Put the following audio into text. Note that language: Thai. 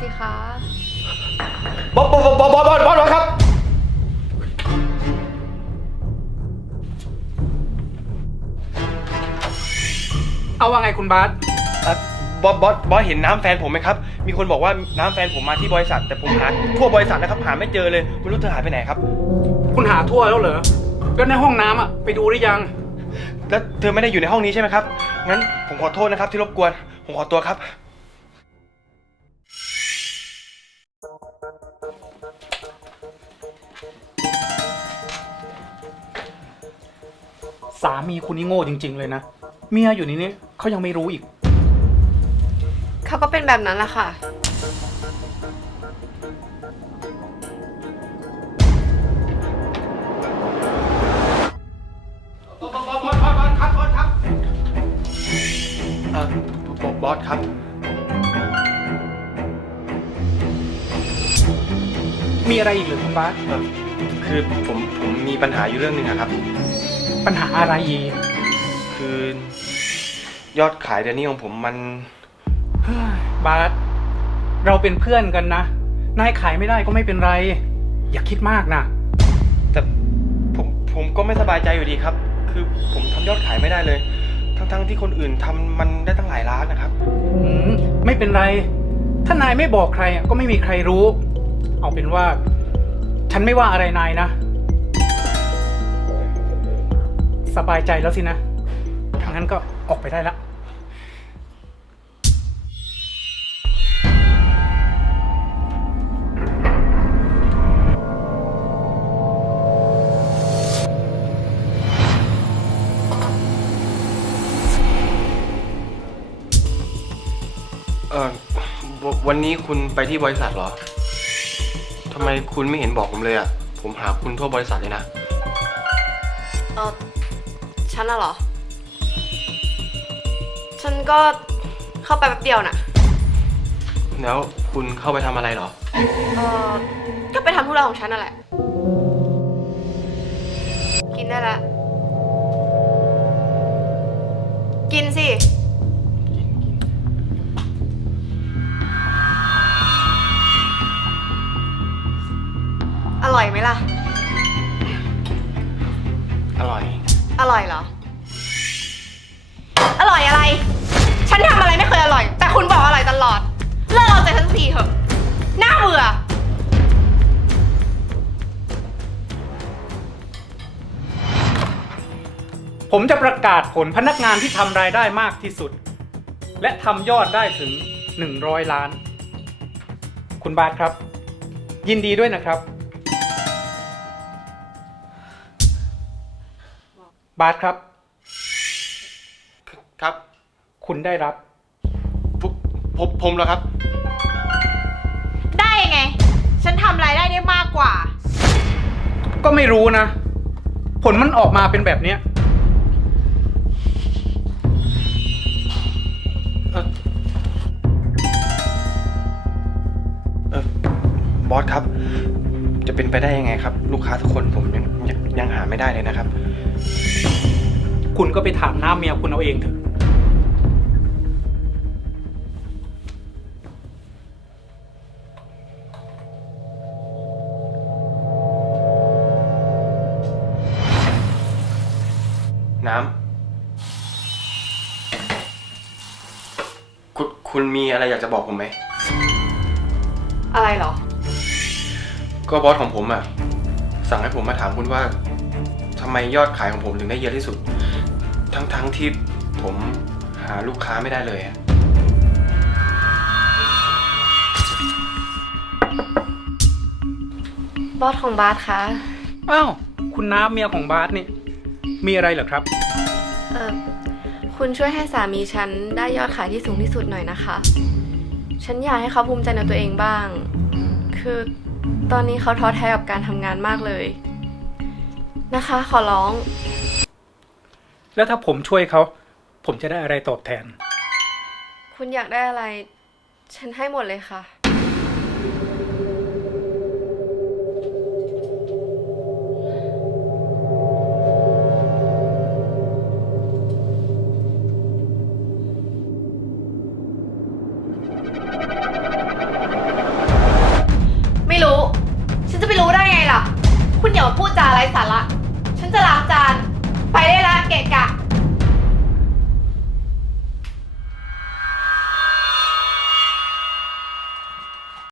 สิคะบอสครับเอาว่าไงคุณบาสบอสเห็นน้ำแฟนผมไหมครับมีคนบอกว่าน้ำแฟนผมมาที่บริษัทแต่ผมหาทั่วบริษัทนะครับหาไม่เจอเลยไม่รู้เธอหายไปไหนครับคุณหาทั่วแล้วเหรอแล้วในห้องน้ำอ่ะไปดูหรือยังแล้วเธอไม่ได้อยู่ในห้องนี้ใช่ไหมครับงั้นผมขอโทษนะครับที่รบกวนผมขอตัวครับสามีคุณนี่โง่จริงๆเลยนะเมียอยู่ในนี้เขายังไม่รู้อีกเขาก็เป็นแบบนั้นแหละค่ะบอสครับมีอะไรอีกหรือคุณบาสคือผมมีปัญหาอยู่เรื่องหนึ่งอะครับปัญหาอะไรอีกคือยอดขายเดือนนี้ของผมมันเฮ้ยบาสเราเป็นเพื่อนกันนะนายขายไม่ได้ก็ไม่เป็นไร อย่าคิดมากนะแต่ผมก็ไม่สบายใจอยู่ดีครับ คือผมทำยอดขายไม่ได้เลย ทั้งที่คนอื่นทำมันได้ตั้งหลายล้านนะครับไม่เป็นไร ถ้านายไม่บอกใครก็ไม่มีใครรู้ เอาเป็นว่า ฉันไม่ว่าอะไรนายนะ สบายใจแล้วสินะทางนั้นก็ออกไปได้แล้ววันนี้คุณไปที่บริษัทเหรอ ทำไมคุณไม่เห็นบอกผมเลยอ่ะ ผมหาคุณทั่วบริษัทเลยนะฉันน่ะเหรอ ฉันก็เข้าไปแป๊บเดียวน่ะแล้วคุณเข้าไปทำอะไรเหรอก็ไปทำธุระของฉันนั่นแหละ กินได้ละกินสิ อร่อยไหมล่ะอร่อยอร่อยเหรอ อร่อยอะไร ฉันทำอะไรไม่เคยอร่อย แต่คุณบอกอร่อยตลอด เลิกเอาใจฉันทีเถอะ น่าเบื่อผมจะประกาศผลพนักงานที่ทำรายได้มากที่สุด และทำยอดได้ถึง100 ล้าน คุณบาสครับ ยินดีด้วยนะครับ บาสครับครับคุณได้รับผมเหรอครับได้ไง ฉันทำรายได้ได้มากกว่าก็ไม่รู้นะ ผลมันออกมาเป็นแบบเนี้ยบอสครับ จะเป็นไปได้ยังไงครับ ลูกค้าทุกคนผมยังหาไม่ได้เลยนะครับคุณก็ไปถามหน้าเมียคุณเอาเองเถอะน้ำ คุณมีอะไรอยากจะบอกผมไหมอะไรเหรอก็บอสของผมอ่ะ สั่งให้ผมมาถามคุณว่าทำไมยอดขายของผมถึงได้เยอะที่สุด ทั้งที่ผมหาลูกค้าไม่ได้เลยอะบอสของบาสคะอ้าว คุณน้าเมียของบาสนี่ มีอะไรเหรอครับคุณช่วยให้สามีฉันได้ยอดขายที่สูงที่สุดหน่อยนะคะ ฉันอยากให้เขาภูมิใจในตัวเองบ้าง คือตอนนี้เขาท้อแท้กับการทำงานมากเลย นะคะ ขอร้องแล้วถ้าผมช่วยเขา ผมจะได้อะไรตอบแทนคุณอยากได้อะไร ฉันให้หมดเลยค่ะพูดจาไร้สาระ